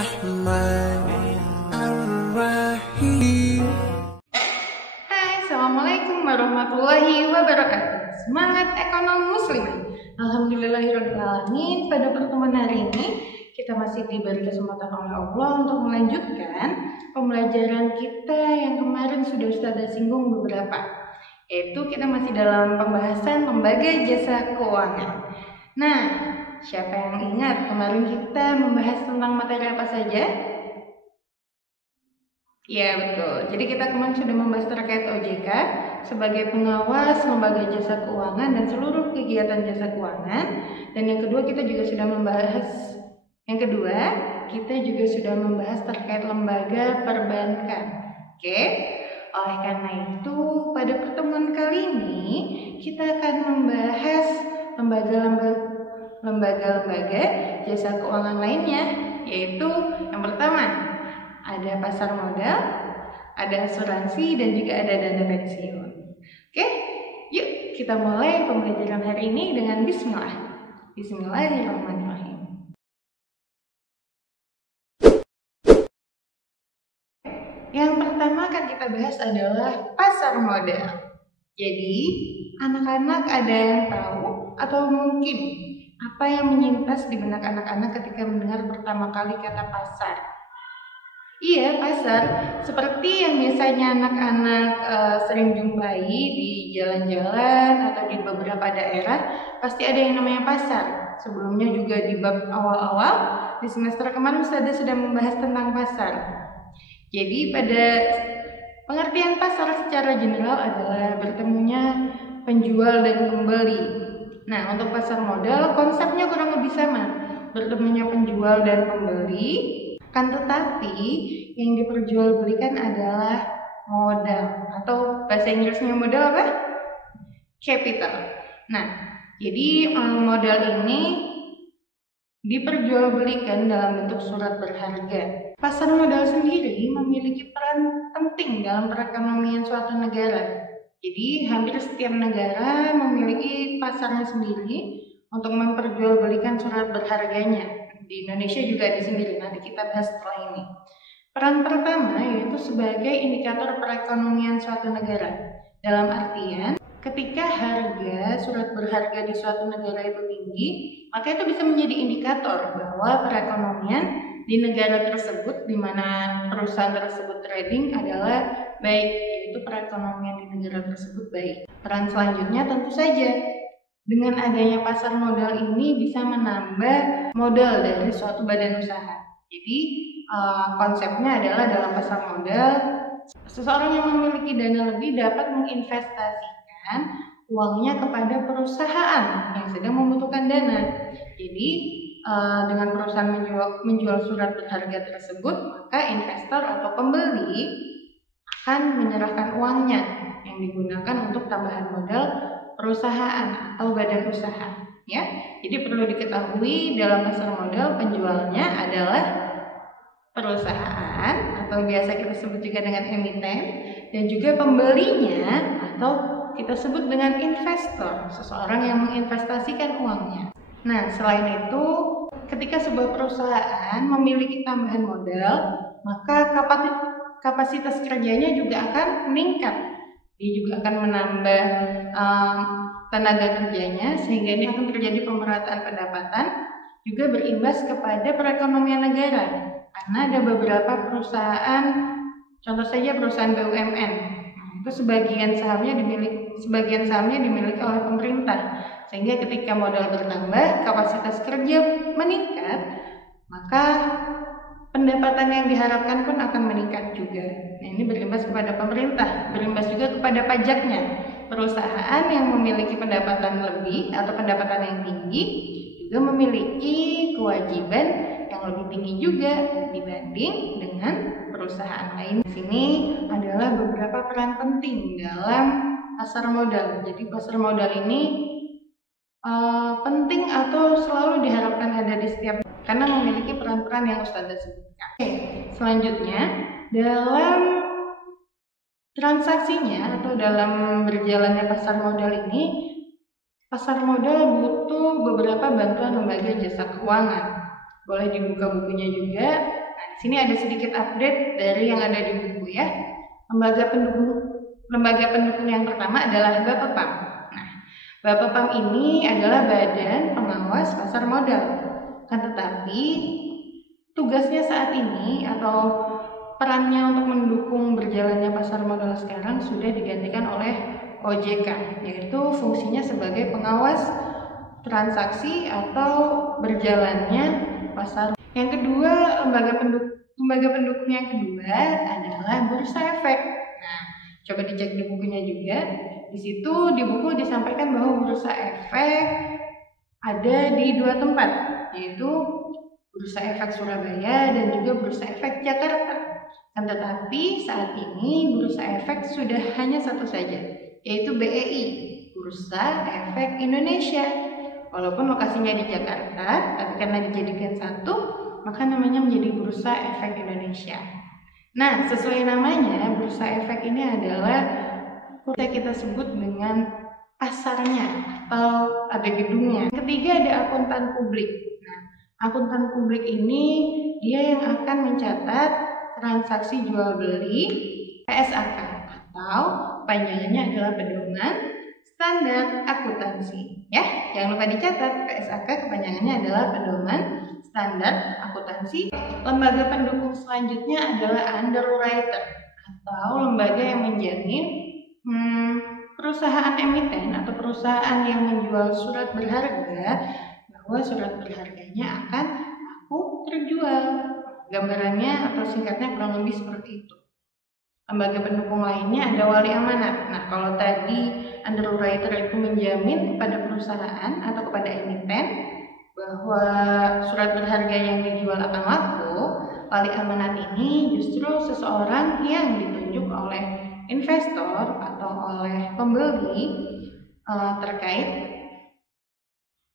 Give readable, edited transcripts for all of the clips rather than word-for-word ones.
Ar-Rahman Ar-Rahim. Hai, Assalamualaikum warahmatullahi wabarakatuh. Semangat ekonomi muslimah. Alhamdulillahirrahmanirrahim. Pada pertemuan hari ini kita masih diberi kesempatan oleh Allah untuk melanjutkan pembelajaran kita yang kemarin sudah Ustazah singgung beberapa, yaitu kita masih dalam pembahasan lembaga jasa keuangan. Nah, siapa yang ingat kemarin kita membahas tentang materi apa saja? Ya, betul. Jadi kita kemarin sudah membahas terkait OJK sebagai pengawas lembaga jasa keuangan dan seluruh kegiatan jasa keuangan. Dan yang kedua kita juga sudah membahas terkait lembaga perbankan. Oke. Oleh karena itu, pada pertemuan kali ini kita akan membahas lembaga-lembaga jasa keuangan lainnya, yaitu yang pertama ada pasar modal, ada asuransi, dan juga ada dana pensiun. Oke, yuk kita mulai pembelajaran hari ini dengan bismillah. Bismillahirrahmanirrahim. Yang pertama akan kita bahas adalah pasar modal. Jadi, anak-anak ada yang tahu atau mungkin apa yang menyintas di benak anak-anak ketika mendengar pertama kali kata pasar? Iya, pasar. Seperti yang biasanya anak-anak sering jumpai di jalan-jalan atau di beberapa daerah, pasti ada yang namanya pasar. Sebelumnya juga di bab awal-awal di semester kemarin Ustazah sudah membahas tentang pasar. Jadi pada pengertian pasar secara general adalah bertemunya penjual dan pembeli. Nah, untuk pasar modal konsepnya kurang lebih sama, bertemunya penjual dan pembeli. Kan tetapi yang diperjualbelikan adalah modal, atau bahasa Inggrisnya modal apa? Capital. Nah, jadi modal ini diperjualbelikan dalam bentuk surat berharga. Pasar modal sendiri memiliki peran penting dalam perekonomian suatu negara. Jadi hampir setiap negara memiliki pasarnya sendiri untuk memperjualbelikan surat berharganya. Di Indonesia juga ada sendiri, nanti kita bahas setelah ini. Peran pertama yaitu sebagai indikator perekonomian suatu negara. Dalam artian, ketika harga surat berharga di suatu negara itu tinggi, maka itu bisa menjadi indikator bahwa perekonomian di negara tersebut, di mana perusahaan tersebut trading, adalah baik, yaitu perekonomian di negara tersebut baik. Peran selanjutnya tentu saja dengan adanya pasar modal ini bisa menambah modal dari suatu badan usaha. Jadi konsepnya adalah dalam pasar modal, seseorang yang memiliki dana lebih dapat menginvestasikan uangnya kepada perusahaan yang sedang membutuhkan dana. Jadi dengan perusahaan menjual surat berharga tersebut, maka investor atau pembeli akan menyerahkan uangnya yang digunakan untuk tambahan modal perusahaan atau badan usaha, ya. Jadi perlu diketahui dalam pasar modal penjualnya adalah perusahaan atau biasa kita sebut juga dengan emiten, dan juga pembelinya atau kita sebut dengan investor, seseorang yang menginvestasikan uangnya. Nah, selain itu, ketika sebuah perusahaan memiliki tambahan modal, maka kapasitas kerjanya juga akan meningkat. Dia juga akan menambah tenaga kerjanya, sehingga ini akan terjadi pemerataan pendapatan, juga berimbas kepada perekonomian negara. Karena ada beberapa perusahaan, contoh saja perusahaan BUMN, itu sebagian sahamnya dimiliki oleh pemerintah. Sehingga ketika modal bertambah, kapasitas kerja meningkat, maka pendapatan yang diharapkan pun akan meningkat juga. Nah, ini berimbas kepada pemerintah, berimbas juga kepada pajaknya. Perusahaan yang memiliki pendapatan lebih atau pendapatan yang tinggi juga memiliki kewajiban yang lebih tinggi juga dibanding dengan perusahaan lain. Di sini adalah beberapa peran penting dalam pasar modal. Jadi pasar modal ini penting atau selalu diharapkan ada di setiap, karena memiliki peran-peran yang Ustazah sebutkan. Oke, selanjutnya dalam transaksinya atau dalam berjalannya pasar modal ini, pasar modal butuh beberapa bantuan lembaga jasa keuangan. Boleh dibuka bukunya juga, sini ada sedikit update dari yang ada di buku ya. Lembaga pendukung yang pertama adalah Bapepam. Nah, Bapepam ini adalah badan pengawas pasar modal. Kan tetapi tugasnya saat ini atau perannya untuk mendukung berjalannya pasar modal sekarang sudah digantikan oleh OJK, yaitu fungsinya sebagai pengawas transaksi atau berjalannya pasar. Yang kedua, lembaga pendukung yang kedua adalah Bursa Efek. Nah, coba dicek di bukunya juga. Di situ di buku disampaikan bahwa Bursa Efek ada di 2 tempat, yaitu Bursa Efek Surabaya dan juga Bursa Efek Jakarta. Kan tetapi saat ini Bursa Efek sudah hanya satu saja, yaitu BEI, Bursa Efek Indonesia. Walaupun lokasinya di Jakarta, tapi karena dijadikan satu, maka namanya menjadi Bursa Efek Indonesia. Nah, sesuai namanya, Bursa Efek ini adalah kita sebut dengan pasarnya atau ada gedungnya. Ketiga ada akuntan publik. Nah, akuntan publik ini dia yang akan mencatat transaksi jual beli PSAK atau panjangannya adalah pedoman standar akuntansi. Ya, jangan lupa dicatat, PSAK kepanjangannya adalah pedoman standar akuntansi. Lembaga pendukung selanjutnya adalah underwriter atau lembaga yang menjamin perusahaan emiten atau perusahaan yang menjual surat berharga bahwa surat berharganya akan laku terjual. Gambarannya atau singkatnya kurang lebih seperti itu. Lembaga pendukung lainnya ada wali amanat. Nah, kalau tadi underwriter itu menjamin kepada perusahaan atau kepada emiten bahwa surat berharga yang dijual akan laku, wali amanat ini justru seseorang yang ditunjuk oleh investor atau oleh pembeli terkait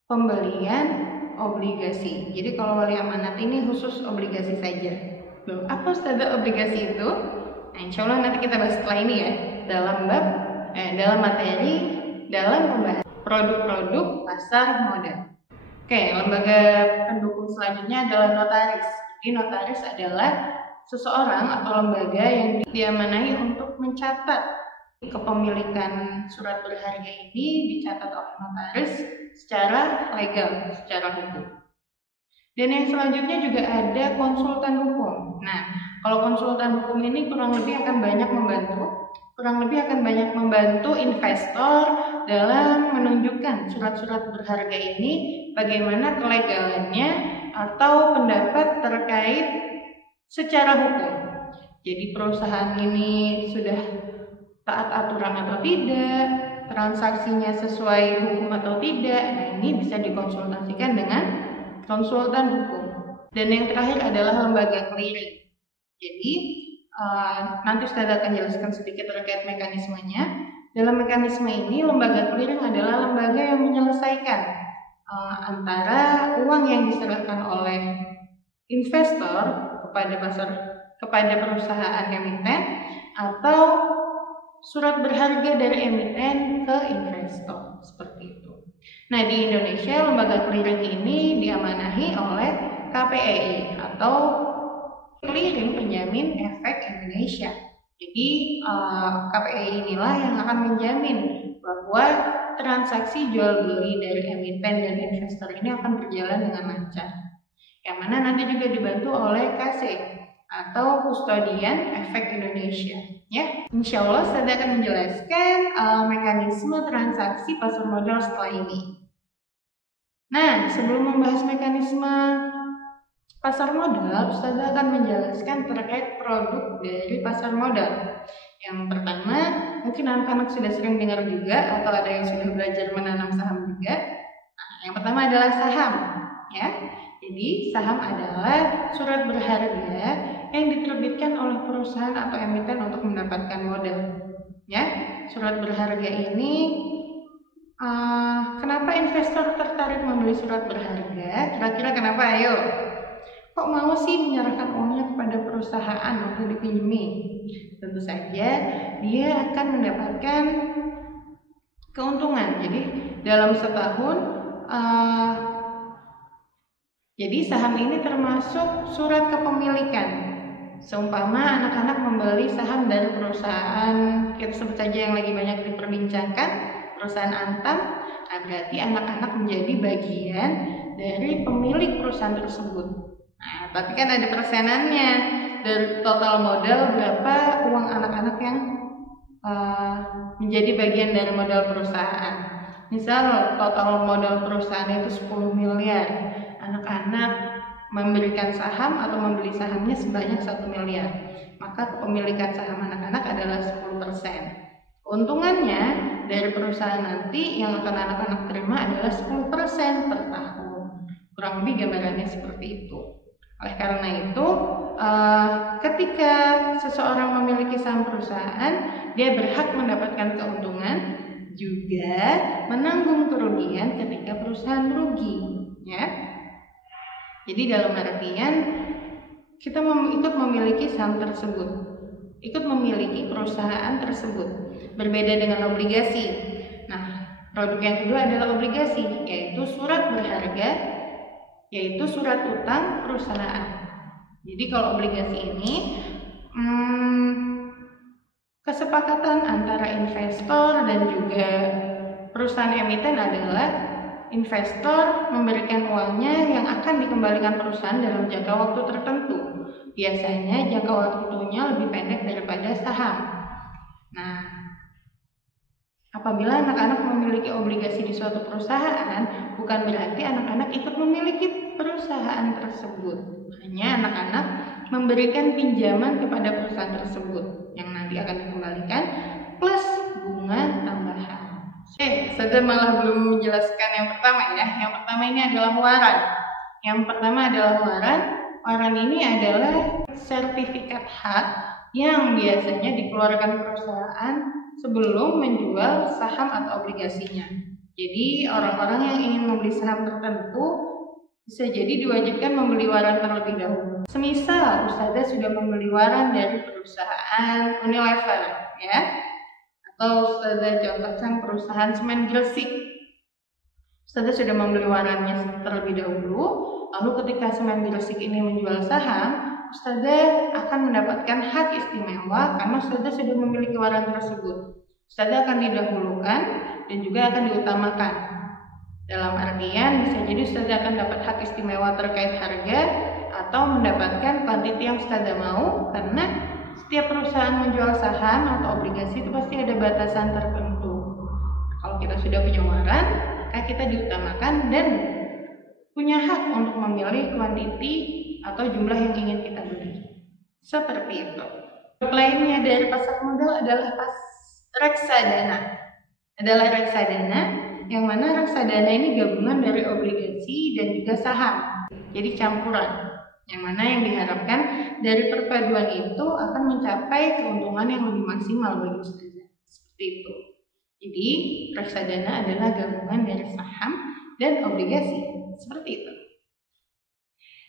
pembelian obligasi. Jadi kalau wali amanat ini khusus obligasi saja. Loh, apa standar obligasi itu? Nah, insya Allah nanti kita bahas setelah ini ya dalam pembahasan produk-produk pasar modal. Oke, lembaga pendukung selanjutnya adalah notaris. Jadi notaris adalah seseorang atau lembaga yang diamanahi untuk mencatat kepemilikan surat berharga ini dicatat oleh notaris secara legal, secara hukum. Dan yang selanjutnya juga ada konsultan hukum. Nah, kalau konsultan hukum ini kurang lebih akan banyak membantu investor dalam menunjukkan surat-surat berharga ini bagaimana kelegalannya atau pendapat terkait secara hukum. Jadi perusahaan ini sudah taat aturan atau tidak, transaksinya sesuai hukum atau tidak. Nah, ini bisa dikonsultasikan dengan konsultan hukum. Dan yang terakhir adalah lembaga clearing. Jadi nanti Ustaz akan jelaskan sedikit terkait mekanismenya. Dalam mekanisme ini lembaga clearing adalah lembaga yang menyelesaikan antara uang yang diserahkan oleh investor kepada perusahaan emiten atau surat berharga dari emiten ke investor, seperti itu. Nah, di Indonesia lembaga clearing ini diamanahi oleh KPEI atau Clearing Penjamin Efek Indonesia. Jadi KPEI inilah yang akan menjamin bahwa transaksi jual beli dari emiten dan investor ini akan berjalan dengan lancar. Yang mana nanti juga dibantu oleh KC atau Kustodian Efek Indonesia. Ya, insya Allah saya akan menjelaskan mekanisme transaksi pasar modal setelah ini. Nah, sebelum membahas mekanisme pasar modal, Ustazah akan menjelaskan terkait produk dari pasar modal. Yang pertama, mungkin anak-anak sudah sering dengar juga atau ada yang sudah belajar menanam saham juga. Nah, yang pertama adalah saham, ya. Jadi saham adalah surat berharga yang diterbitkan oleh perusahaan atau emiten untuk mendapatkan modal. Ya, surat berharga ini kenapa investor tertarik membeli surat berharga? Kira-kira kenapa? Ayo. Kok mau sih menyerahkan uangnya kepada perusahaan untuk dipinjami? Tentu saja dia akan mendapatkan keuntungan. Jadi dalam setahun Jadi saham ini termasuk surat kepemilikan. Seumpama anak-anak membeli saham dari perusahaan, kita sebut saja yang lagi banyak diperbincangkan, perusahaan Antam, berarti anak-anak menjadi bagian dari pemilik perusahaan tersebut. Nah, tapi kan ada persenannya. Dari total modal berapa uang anak-anak yang menjadi bagian dari modal perusahaan. Misal total modal perusahaan itu 10 miliar, anak-anak memberikan saham atau membeli sahamnya sebanyak 1 miliar, maka kepemilikan saham anak-anak adalah 10%. Keuntungannya dari perusahaan nanti yang akan anak-anak terima adalah 10% per tahun. Kurang lebih gambarannya seperti itu. Oleh karena itu, ketika seseorang memiliki saham perusahaan, dia berhak mendapatkan keuntungan, juga menanggung kerugian ketika perusahaan rugi, ya. Jadi dalam artian kita ikut memiliki saham tersebut, ikut memiliki perusahaan tersebut. Berbeda dengan obligasi. Nah, produk yang kedua adalah obligasi, yaitu surat berharga, yaitu surat utang perusahaan. Jadi kalau obligasi ini kesepakatan antara investor dan juga perusahaan emiten adalah investor memberikan uangnya yang akan dikembalikan perusahaan dalam jangka waktu tertentu. Biasanya jangka waktunya lebih pendek daripada saham. Nah, apabila anak-anak memiliki obligasi di suatu perusahaan, bukan berarti anak-anak ikut memiliki perusahaan tersebut. Hanya anak-anak memberikan pinjaman kepada perusahaan tersebut yang nanti akan dikembalikan plus bunga tambahan. Saya malah belum menjelaskan yang pertama ya. Yang pertama ini adalah waran. Yang pertama adalah waran. Waran ini adalah sertifikat hak yang biasanya dikeluarkan perusahaan sebelum menjual saham atau obligasinya. Jadi orang-orang yang ingin membeli saham tertentu bisa jadi diwajibkan membeli waran terlebih dahulu. Semisal Ustazah sudah membeli waran dari perusahaan Unilever, ya, atau Ustazah contohkan perusahaan semen Gresik. Ustazah sudah membeli warannya terlebih dahulu, lalu ketika semen Gresik ini menjual saham, Ustazah akan mendapatkan hak istimewa karena Ustazah sudah memiliki waran tersebut. Ustazah akan didahulukan dan juga akan diutamakan. Dalam artian bisa jadi Ustazah akan dapat hak istimewa terkait harga atau mendapatkan kuantiti yang Ustazah mau, karena setiap perusahaan menjual saham atau obligasi itu pasti ada batasan tertentu. Kalau kita sudah punya waran, maka kita diutamakan dan punya hak untuk memilih kuantiti atau jumlah yang ingin kita beli. Seperti itu. Lainnya dari pasar modal adalah reksadana. Yang mana reksadana ini gabungan dari obligasi dan juga saham. Jadi campuran. Yang mana yang diharapkan dari perpaduan itu akan mencapai keuntungan yang lebih maksimal bagi Ustazah. Seperti itu. Jadi reksadana adalah gabungan dari saham dan obligasi. Seperti itu.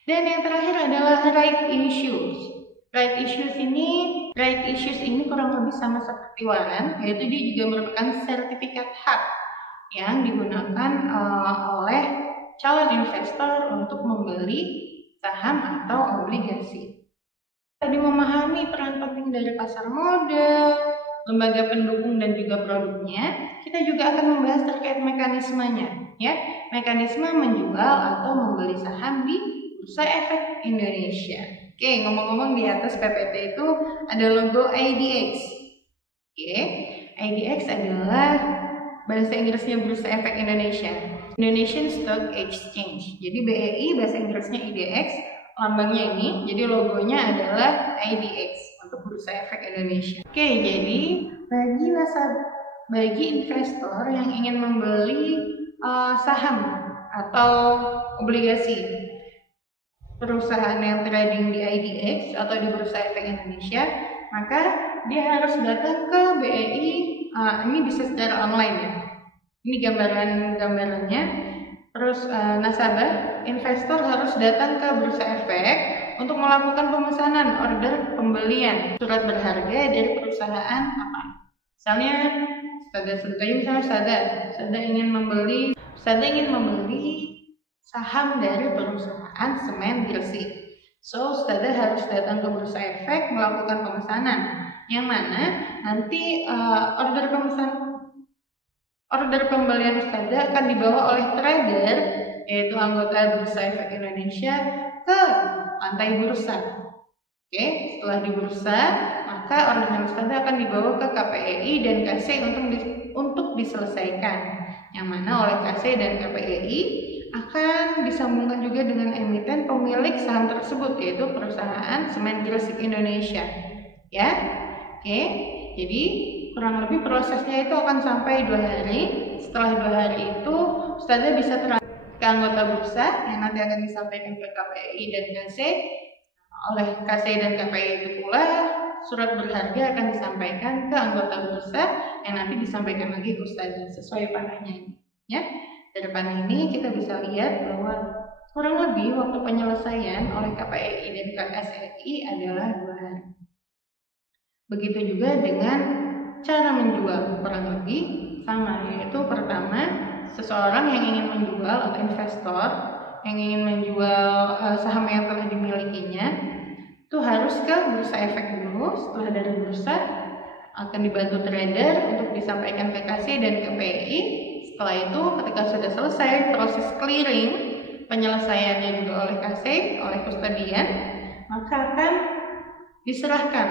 Dan yang terakhir adalah right issues. Right issues ini kurang lebih sama seperti waran, yaitu dia juga merupakan sertifikat hak yang digunakan oleh calon investor untuk membeli saham atau obligasi. Tadi memahami peran penting dari pasar modal, lembaga pendukung dan juga produknya, kita juga akan membahas terkait mekanismenya, ya. Mekanisme menjual atau membeli saham di Bursa Efek Indonesia. Oke, ngomong-ngomong di atas PPT itu ada logo IDX. Oke, IDX adalah bahasa Inggrisnya Bursa Efek Indonesia, Indonesian Stock Exchange. Jadi BEI bahasa Inggrisnya IDX, lambangnya ini, jadi logonya adalah IDX untuk Bursa Efek Indonesia. Oke, jadi bagi investor yang ingin membeli saham atau obligasi perusahaan yang trading di IDX atau di Bursa Efek Indonesia, maka dia harus datang ke BEI. Ini bisa secara online ya. Ini gambarannya. Terus nasabah, investor harus datang ke Bursa Efek untuk melakukan pemesanan order pembelian surat berharga dari perusahaan apa. Misalnya, Ustazah ingin membeli saham dari perusahaan semen Gresik. So, Ustazah harus datang ke Bursa Efek melakukan pemesanan, yang mana nanti order pembelian Ustazah akan dibawa oleh trader, yaitu anggota Bursa Efek Indonesia, ke lantai bursa. Oke, setelah di bursa, maka orderan Ustazah akan dibawa ke KPEI dan KC untuk diselesaikan, yang mana oleh KC dan KPEI akan disambungkan juga dengan emiten pemilik saham tersebut, yaitu perusahaan Semen Gresik Indonesia. Ya, oke. Jadi kurang lebih prosesnya itu akan sampai 2 hari. Setelah 2 hari itu, Ustazah bisa ke anggota bursa yang nanti akan disampaikan ke KPI dan KC. Oleh KC dan KPI itu pula surat berharga akan disampaikan ke anggota bursa yang nanti disampaikan lagi ke Ustazah sesuai panahnya ini. Ya, dari panah ini kita bisa lihat bahwa kurang lebih waktu penyelesaian oleh KPI dan KSEI adalah 2 hari. Begitu juga dengan cara menjual, kurang lebih sama, yaitu pertama, seseorang yang ingin menjual atau investor yang ingin menjual saham yang telah dimilikinya itu harus ke Bursa Efek dulu. Setelah dari bursa akan dibantu trader untuk disampaikan ke KC dan ke PI. Setelah itu ketika sudah selesai proses clearing, penyelesaiannya juga oleh KC, oleh kustodian, maka akan diserahkan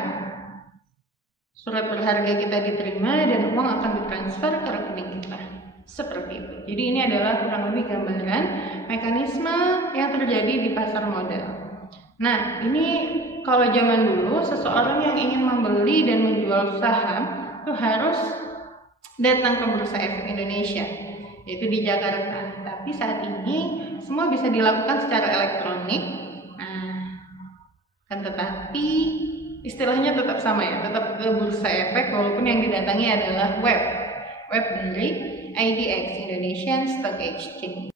surat berharga kita diterima dan uang akan ditransfer ke rekening kita. Seperti itu. Jadi ini adalah kurang lebih gambaran mekanisme yang terjadi di pasar modal. Nah, ini kalau zaman dulu seseorang yang ingin membeli dan menjual saham itu harus datang ke Bursa Efek Indonesia, yaitu di Jakarta. Tapi saat ini semua bisa dilakukan secara elektronik. Nah, kan tetapi istilahnya tetap sama ya, tetap ke Bursa Efek walaupun yang didatangi adalah web dari IDX, Indonesian Stock Exchange.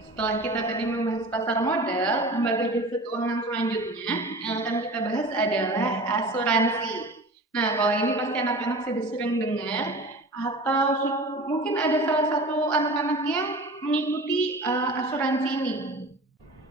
Setelah kita tadi membahas pasar modal, lembaga jasa keuangan selanjutnya yang akan kita bahas adalah asuransi. Nah, kalau ini pasti anak-anak sudah sering dengar atau mungkin ada salah satu anak-anak yang mengikuti asuransi ini.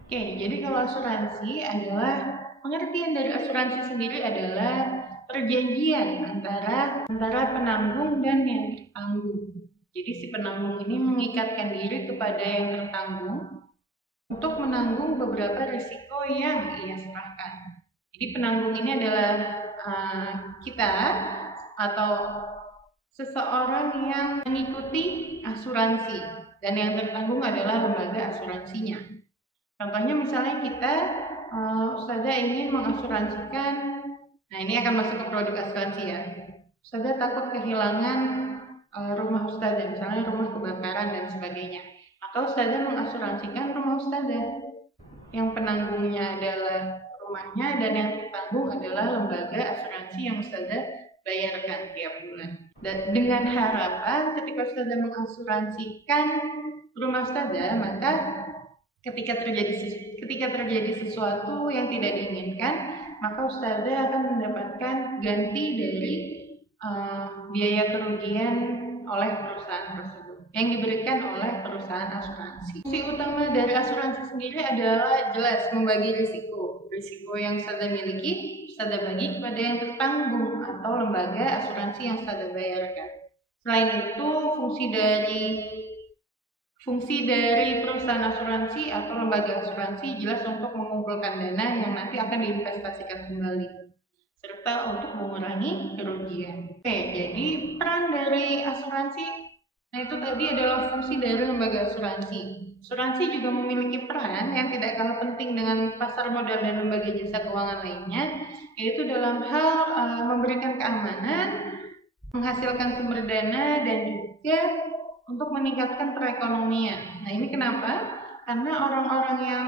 Oke, jadi kalau asuransi adalah, pengertian dari asuransi sendiri adalah perjanjian antara penanggung dan yang tertanggung. Jadi si penanggung ini mengikatkan diri kepada yang tertanggung untuk menanggung beberapa risiko yang ia serahkan. Jadi penanggung ini adalah kita atau seseorang yang mengikuti asuransi, dan yang tertanggung adalah lembaga asuransinya. Contohnya misalnya kita, Ustazah ingin mengasuransikan, nah ini akan masuk ke produk asuransi ya. Ustazah takut kehilangan rumah Ustazah, misalnya rumah kebakaran dan sebagainya. Maka Ustazah mengasuransikan rumah Ustazah. Yang penanggungnya adalah rumahnya dan yang tertanggung adalah lembaga asuransi yang Ustazah bayarkan tiap bulan. Dan dengan harapan ketika Ustazah mengasuransikan rumah Ustazah, maka ketika terjadi sesuatu yang tidak diinginkan, maka Ustazah akan mendapatkan ganti dari biaya kerugian oleh perusahaan tersebut yang diberikan oleh perusahaan asuransi. Fungsi utama dari asuransi sendiri adalah jelas membagi risiko yang Ustazah miliki, Ustazah bagi kepada yang tertanggung atau lembaga asuransi yang Ustazah bayarkan. Selain itu, fungsi dari perusahaan asuransi atau lembaga asuransi jelas untuk mengumpulkan dana yang nanti akan diinvestasikan kembali, serta untuk mengurangi kerugian. Oke, jadi peran dari asuransi, nah itu tadi adalah fungsi dari lembaga asuransi. Asuransi juga memiliki peran yang tidak kalah penting dengan pasar modal dan lembaga jasa keuangan lainnya, yaitu dalam hal memberikan keamanan, menghasilkan sumber dana, dan juga untuk meningkatkan perekonomian. Nah ini kenapa? Karena orang-orang yang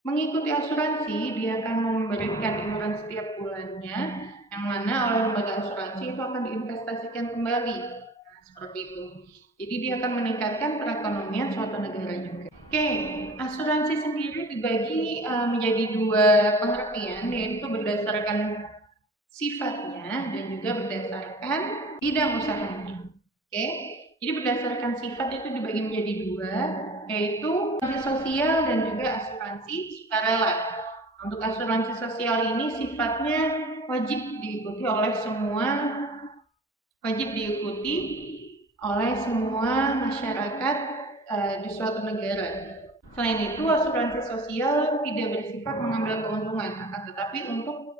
mengikuti asuransi, dia akan memberikan iuran setiap bulannya, yang mana oleh lembaga asuransi itu akan diinvestasikan kembali. Nah, seperti itu. Jadi dia akan meningkatkan perekonomian suatu negara juga. Oke, asuransi sendiri dibagi menjadi 2 pengertian, yaitu berdasarkan sifatnya dan juga berdasarkan bidang usahanya. Oke, jadi berdasarkan sifat itu dibagi menjadi dua, yaitu asuransi sosial dan juga asuransi sukarela. Untuk asuransi sosial ini sifatnya wajib diikuti oleh semua masyarakat di suatu negara. Selain itu, asuransi sosial tidak bersifat mengambil keuntungan, akan tetapi untuk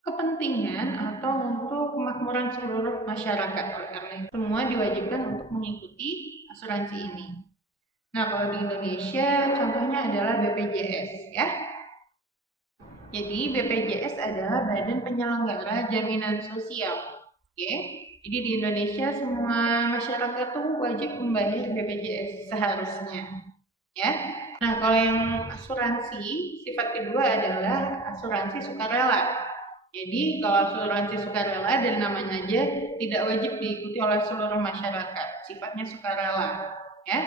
kepentingan atau untuk kemakmuran seluruh masyarakat. Oleh karena itu, semua diwajibkan untuk mengikuti asuransi ini. Nah, kalau di Indonesia contohnya adalah BPJS ya. Jadi BPJS adalah Badan Penyelenggara Jaminan Sosial. Oke. Jadi di Indonesia semua masyarakat tuh wajib membayar BPJS seharusnya. Ya. Nah, kalau yang asuransi sifat kedua adalah asuransi sukarela. Jadi kalau asuransi sukarela dari namanya aja tidak wajib diikuti oleh seluruh masyarakat, sifatnya sukarela. Ya,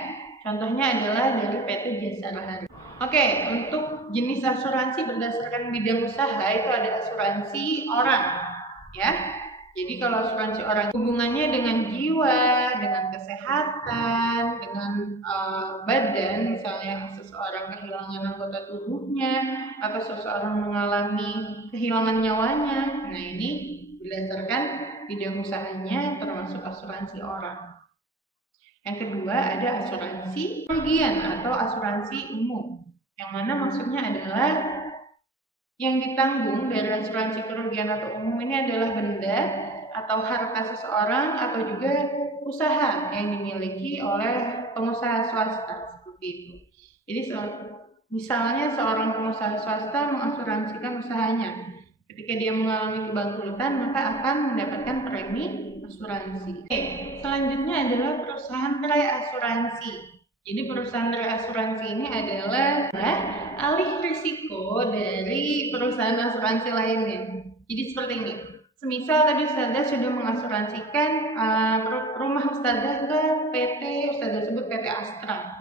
contohnya adalah dari PT Jasa Rahari. Oke, untuk jenis asuransi berdasarkan bidang usaha itu ada asuransi orang, ya. Jadi kalau asuransi orang hubungannya dengan jiwa, dengan kesehatan, dengan badan, misalnya seseorang kehilangan anggota tubuhnya atau seseorang mengalami kehilangan nyawanya. Nah, ini berdasarkan bidang usahanya termasuk asuransi orang. Yang kedua ada asuransi kerugian atau asuransi umum. Yang mana maksudnya adalah yang ditanggung dari asuransi kerugian atau umum ini adalah benda atau harta seseorang atau juga usaha yang dimiliki oleh pengusaha swasta, seperti itu. Jadi misalnya seorang pengusaha swasta mengasuransikan usahanya. Ketika dia mengalami kebangkrutan, maka akan mendapatkan premi asuransi. Oke, selanjutnya adalah perusahaan reasuransi. Jadi perusahaan reasuransi ini adalah alih risiko dari perusahaan asuransi lainnya. Jadi seperti ini. Semisal tadi Ustazah sudah mengasuransikan rumah Ustazah ke PT, Ustazah sebut PT Astra.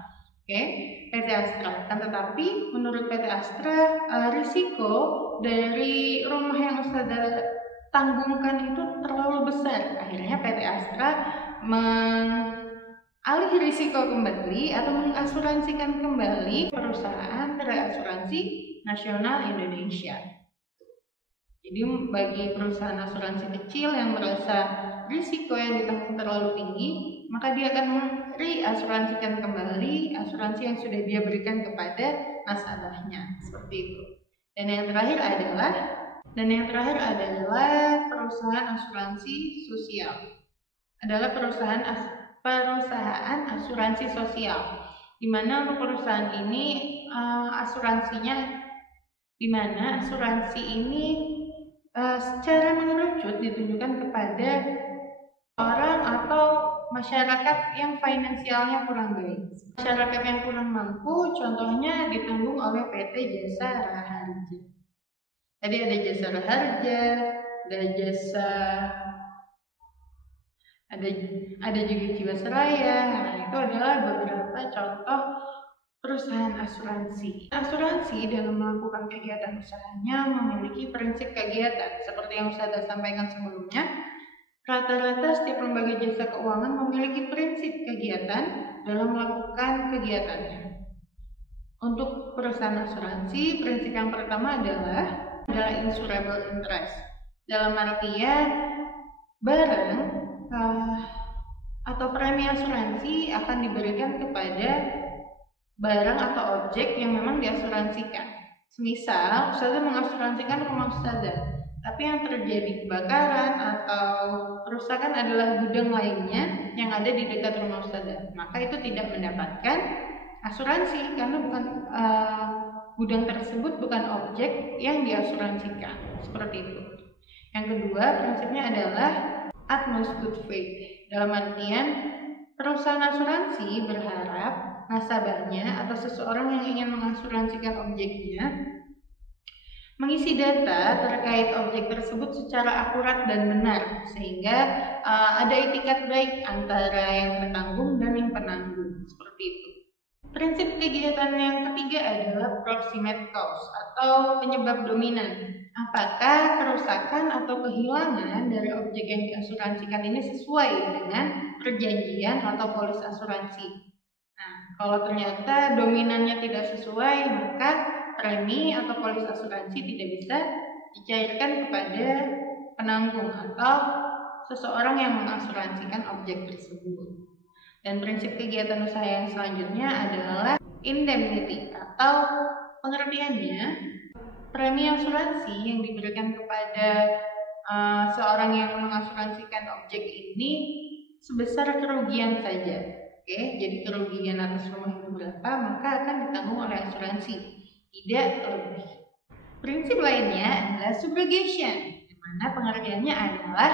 Oke, PT Astra. Kan tetapi menurut PT Astra risiko dari rumah yang Ustazah tanggungkan itu terlalu besar. Akhirnya PT Astra mengalih risiko kembali atau mengasuransikan kembali perusahaan reasuransi nasional Indonesia. Jadi bagi perusahaan asuransi kecil yang merasa risiko yang ditanggung terlalu tinggi, maka dia akan mereasuransikan kembali asuransi yang sudah dia berikan kepada nasabahnya, seperti itu. Dan yang terakhir adalah perusahaan asuransi sosial. Adalah perusahaan asuransi sosial. Di mana untuk perusahaan ini asuransi ini secara mengerucut ditunjukkan kepada orang atau masyarakat yang finansialnya kurang baik. Masyarakat yang kurang mampu contohnya ditanggung oleh PT Jasa Raharja. Tadi ada Jasa Raharja, ada juga Jiwasraya. Nah, itu adalah beberapa contoh perusahaan asuransi. Asuransi dalam melakukan kegiatan usahanya memiliki prinsip kegiatan seperti yang saya sampaikan sebelumnya. Rata-rata setiap lembaga jasa keuangan memiliki prinsip kegiatan dalam melakukan kegiatannya. Untuk perusahaan asuransi, prinsip yang pertama adalah insurable interest. Dalam artian barang atau premi asuransi akan diberikan kepada barang atau objek yang memang diasuransikan. Semisal Ustazah mengasuransikan rumah Ustazah, tapi yang terjadi kebakaran atau kerusakan adalah gudang lainnya yang ada di dekat rumah Ustazah, maka itu tidak mendapatkan asuransi karena gudang tersebut bukan objek yang diasuransikan. Seperti itu. Yang kedua, prinsipnya adalah utmost good faith. Dalam artian perusahaan asuransi berharap nasabahnya atau seseorang yang ingin mengasuransikan objeknya mengisi data terkait objek tersebut secara akurat dan benar sehingga ada itikat baik antara yang tertanggung dan yang penanggung, seperti itu. Prinsip kegiatan yang ketiga adalah proximate cause atau penyebab dominan. apakah kerusakan atau kehilangan dari objek yang diasuransikan ini sesuai dengan perjanjian atau polis asuransi. Nah, kalau ternyata dominannya tidak sesuai, maka premi atau polis asuransi tidak bisa dicairkan kepada penanggung atau seseorang yang mengasuransikan objek tersebut. Dan prinsip kegiatan usaha yang selanjutnya adalah indemnity atau pengertiannya premi asuransi yang diberikan kepada seorang yang mengasuransikan objek ini sebesar kerugian saja. Oke, jadi kerugian atas rumah itu berapa, maka akan ditanggung oleh asuransi, tidak lebih. Prinsip lainnya adalah subrogation, di mana pengertiannya adalah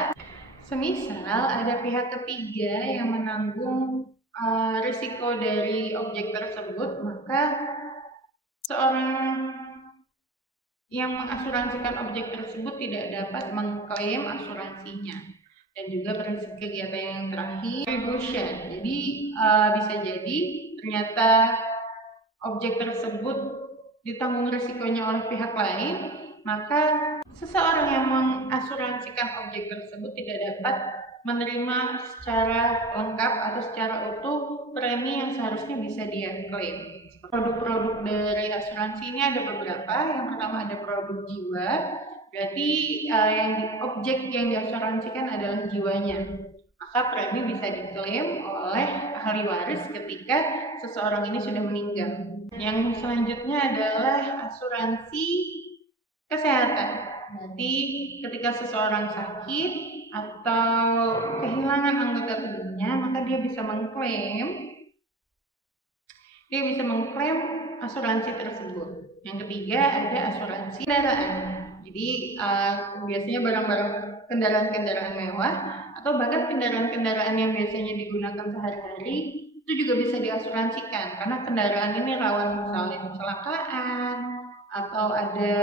semisal ada pihak ketiga yang menanggung risiko dari objek tersebut, maka seorang yang mengasuransikan objek tersebut tidak dapat mengklaim asuransinya. Dan juga prinsip kegiatan yang terakhir, retribution. Jadi bisa jadi ternyata objek tersebut ditanggung risikonya oleh pihak lain, maka seseorang yang mengasuransikan objek tersebut tidak dapat menerima secara lengkap atau secara utuh premi yang seharusnya bisa dia klaim. Produk-produk dari asuransi ini ada beberapa. Yang pertama ada produk jiwa, berarti objek yang diasuransikan adalah jiwanya. Maka premi bisa diklaim oleh ahli waris ketika seseorang ini sudah meninggal. Yang selanjutnya adalah asuransi kesehatan. Berarti ketika seseorang sakit atau kehilangan anggota tubuhnya, maka dia bisa mengklaim asuransi tersebut. Yang ketiga ada asuransi kendaraan. Jadi biasanya barang-barang kendaraan-kendaraan mewah atau bahkan kendaraan-kendaraan yang biasanya digunakan sehari-hari itu juga bisa diasuransikan karena kendaraan ini rawan misalnya kecelakaan atau ada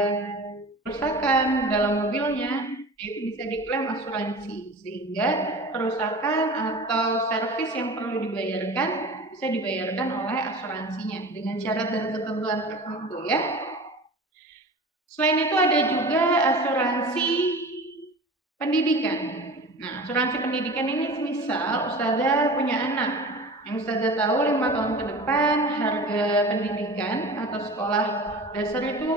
kerusakan dalam mobilnya, itu bisa diklaim asuransi sehingga kerusakan atau servis yang perlu dibayarkan bisa dibayarkan oleh asuransinya dengan syarat dan ketentuan tertentu ya. Selain itu ada juga asuransi pendidikan. Nah, asuransi pendidikan ini semisal ustazah punya anak yang ustazah tahu 5 tahun ke depan harga pendidikan atau sekolah dasar itu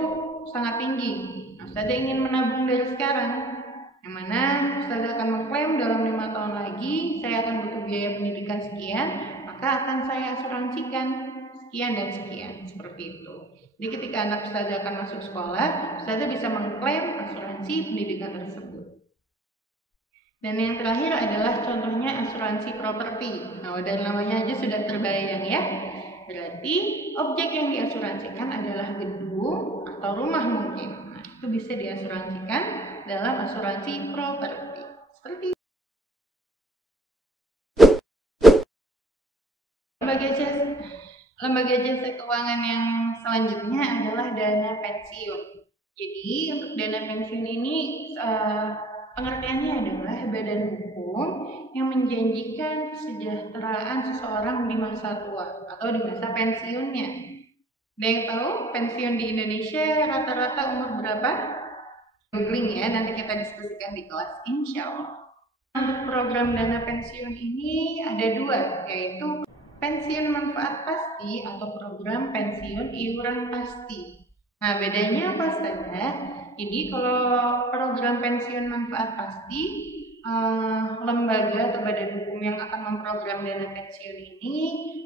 sangat tinggi. Nah, ustazah ingin menabung dari sekarang, yang mana ustazah akan mengklaim dalam 5 tahun lagi saya akan butuh biaya pendidikan sekian, maka akan saya asuransikan sekian dan sekian, seperti itu. Jadi ketika anak ustazah akan masuk sekolah, ustazah bisa mengklaim asuransi pendidikan tersebut. Dan yang terakhir adalah contohnya asuransi properti. Nah, dari namanya aja sudah terbayang ya. Berarti objek yang diasuransikan adalah gedung atau rumah mungkin. Nah, itu bisa diasuransikan dalam asuransi properti. Seperti itu. Lembaga jasa keuangan yang selanjutnya adalah dana pensiun. Jadi untuk dana pensiun ini pengertiannya adalah badan hukum yang menjanjikan kesejahteraan seseorang di masa tua atau di masa pensiunnya. Ada yang tahu pensiun di Indonesia rata-rata umur berapa? Googling ya, nanti kita diskusikan di kelas insya Allah. Untuk program dana pensiun ini ada 2, yaitu pensiun manfaat pasti atau program pensiun iuran pasti. Nah, bedanya apa saja? Jadi kalau program pensiun manfaat pasti, lembaga atau badan hukum yang akan memprogram dana pensiun ini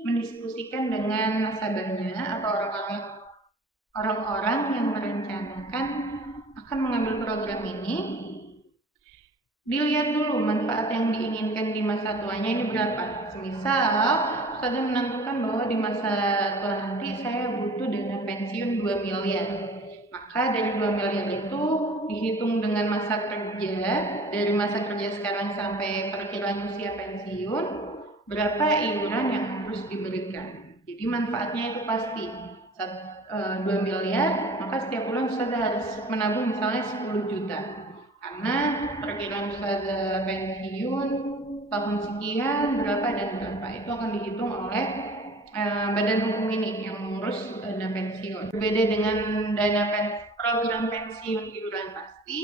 mendiskusikan dengan nasabahnya atau orang-orang yang merencanakan akan mengambil program ini. Dilihat dulu manfaat yang diinginkan di masa tuanya ini berapa. Semisal ustazah menentukan bahwa di masa tua nanti saya butuh dana pensiun 2 miliar. Maka dari 2 miliar itu dihitung dengan masa kerja, dari masa kerja sekarang sampai perkiraan usia pensiun, berapa iuran yang harus diberikan. Jadi manfaatnya itu pasti 2 miliar, maka setiap bulan ustazah harus menabung misalnya 10 juta. Karena perkiraan ustazah pensiun tahun sekian berapa dan berapa itu akan dihitung oleh badan hukum ini yang mengurus dana pensiun. Berbeda dengan program pensiun iuran pasti,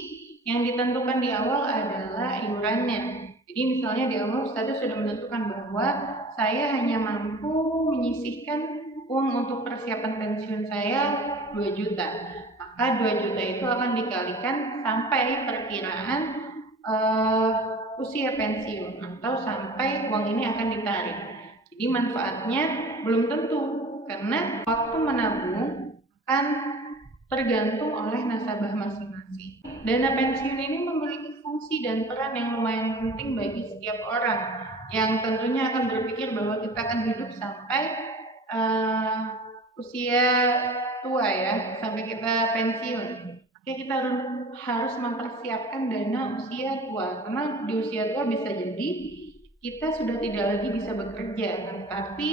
yang ditentukan di awal adalah iurannya. Jadi misalnya di awal Ustazah sudah menentukan bahwa saya hanya mampu menyisihkan uang untuk persiapan pensiun saya 2 juta. Maka 2 juta itu akan dikalikan sampai perkiraan usia pensiun atau sampai uang ini akan ditarik. Jadi manfaatnya belum tentu karena waktu menabung akan tergantung oleh nasabah masing-masing. Dana pensiun ini memiliki fungsi dan peran yang lumayan penting bagi setiap orang yang tentunya akan berpikir bahwa kita akan hidup sampai usia tua ya, sampai kita pensiun. Oke, kita harus mempersiapkan dana usia tua karena di usia tua bisa jadi kita sudah tidak lagi bisa bekerja, tapi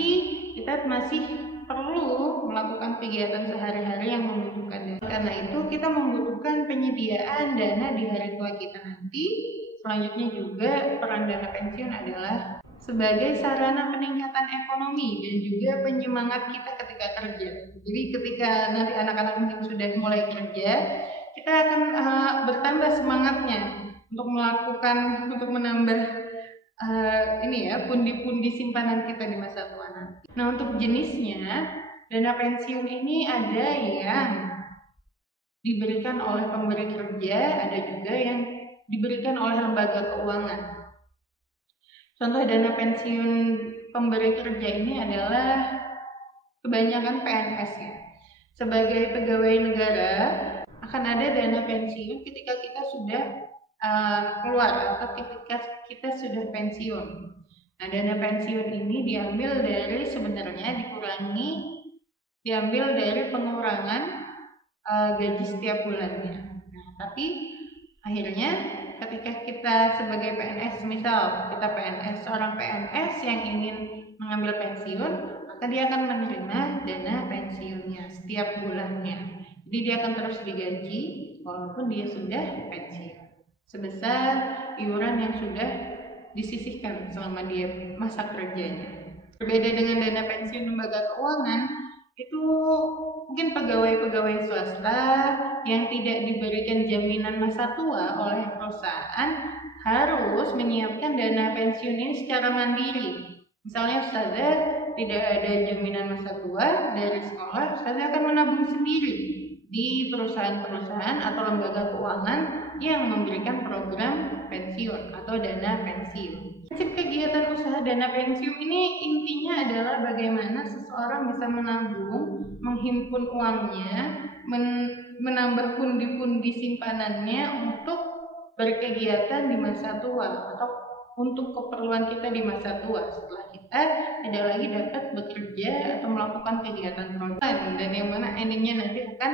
kita masih perlu melakukan kegiatan sehari-hari yang membutuhkan dana. Karena itu kita membutuhkan penyediaan dana di hari tua kita nanti. Selanjutnya juga peran dana pensiun adalah sebagai sarana peningkatan ekonomi dan juga penyemangat kita ketika kerja. Jadi ketika nanti anak-anak mungkin sudah mulai kerja, kita akan bertambah semangatnya untuk menambah pundi-pundi simpanan kita di masa tua nanti. Nah, untuk jenisnya, dana pensiun ini ada yang diberikan oleh pemberi kerja, ada juga yang diberikan oleh lembaga keuangan. Contoh dana pensiun pemberi kerja ini adalah kebanyakan PNS ya. Sebagai pegawai negara akan ada dana pensiun ketika kita sudah keluar atau ketika kita sudah pensiun. Nah, dana pensiun ini diambil dari pengurangan gaji setiap bulannya. Nah, tapi akhirnya ketika kita sebagai PNS, misal kita seorang PNS yang ingin mengambil pensiun, maka dia akan menerima dana pensiunnya setiap bulannya. Jadi dia akan terus digaji walaupun dia sudah pensiun sebesar iuran yang sudah disisihkan selama dia masa kerjanya. Berbeda dengan dana pensiun lembaga keuangan, itu mungkin pegawai-pegawai swasta yang tidak diberikan jaminan masa tua oleh perusahaan harus menyiapkan dana pensiun ini secara mandiri. Misalnya Ustazah tidak ada jaminan masa tua dari sekolah, Ustazah akan menabung sendiri di perusahaan-perusahaan atau lembaga keuangan yang memberikan program pensiun atau dana pensiun. Prinsip kegiatan usaha dana pensiun ini intinya adalah bagaimana seseorang bisa menabung, menghimpun uangnya, menambah pundi-pundi simpanannya untuk berkegiatan di masa tua atau untuk keperluan kita di masa tua setelah kita tidak lagi dapat bekerja atau melakukan kegiatan produktif, dan yang mana endingnya nanti akan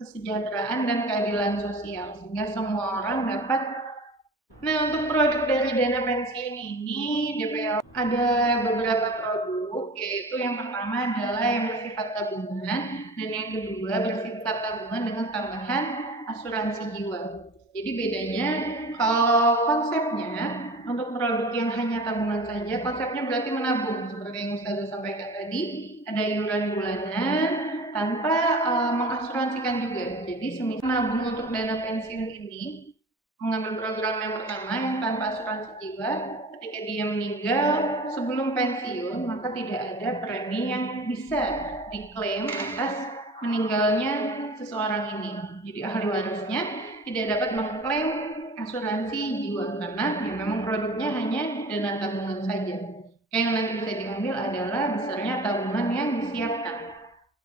kesejahteraan dan keadilan sosial sehingga semua orang dapat. Nah, untuk produk dari dana pensiun ini DPL ada beberapa produk, yaitu yang pertama adalah yang bersifat tabungan dan yang kedua bersifat tabungan dengan tambahan asuransi jiwa. Jadi bedanya, kalau konsepnya untuk produk yang hanya tabungan saja, konsepnya berarti menabung seperti yang Ustazah sampaikan tadi, ada iuran bulanan tanpa mengasuransikan juga. Jadi semisal menabung untuk dana pensiun ini, mengambil program yang pertama yang tanpa asuransi jiwa, ketika dia meninggal sebelum pensiun, maka tidak ada premi yang bisa diklaim atas meninggalnya seseorang ini. Jadi ahli warisnya tidak dapat mengklaim asuransi jiwa karena ya memang produknya hanya dana tabungan saja. Yang nanti bisa diambil adalah besarnya tabungan yang disiapkan.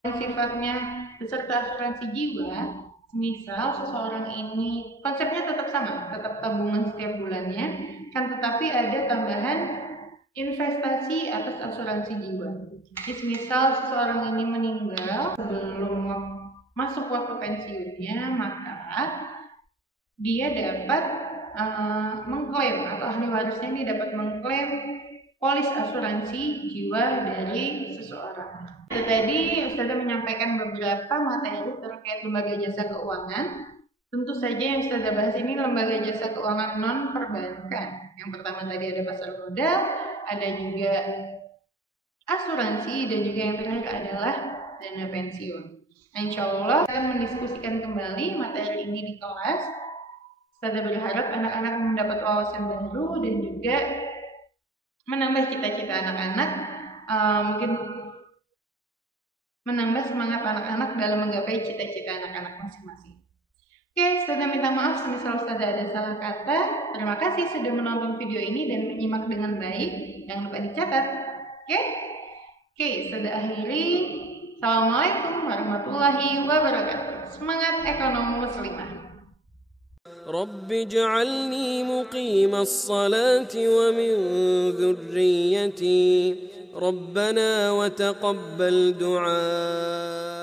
Sifatnya beserta asuransi jiwa, misal seseorang ini konsepnya tetap sama, tetap tabungan setiap bulannya, kan tetapi ada tambahan investasi atas asuransi jiwa. Jadi misal seseorang ini meninggal sebelum masuk waktu pensiunnya, maka dia dapat mengklaim atau ahli warisnya ini dapat mengklaim polis asuransi jiwa dari seseorang. Itu tadi Ustazah menyampaikan beberapa materi terkait lembaga jasa keuangan. Tentu saja yang Ustazah bahas ini lembaga jasa keuangan non perbankan. Yang pertama tadi ada pasar modal, ada juga asuransi, dan juga yang terakhir adalah dana pensiun. Nah, insya Allah akan mendiskusikan kembali materi ini di kelas. Saya berharap anak-anak mendapat wawasan baru dan juga menambah cita-cita anak-anak, mungkin menambah semangat anak-anak dalam menggapai cita-cita anak-anak masing-masing. Oke, Ustazah minta maaf semisal Ustazah ada salah kata. Terima kasih sudah menonton video ini dan menyimak dengan baik. Jangan lupa dicatat. Oke, Ustazah akhiri. Assalamualaikum warahmatullahi wabarakatuh. Semangat ekonomi muslimah. رب اجعلني مقيم الصلاة ومن ذريتي ربنا وتقبل دعاء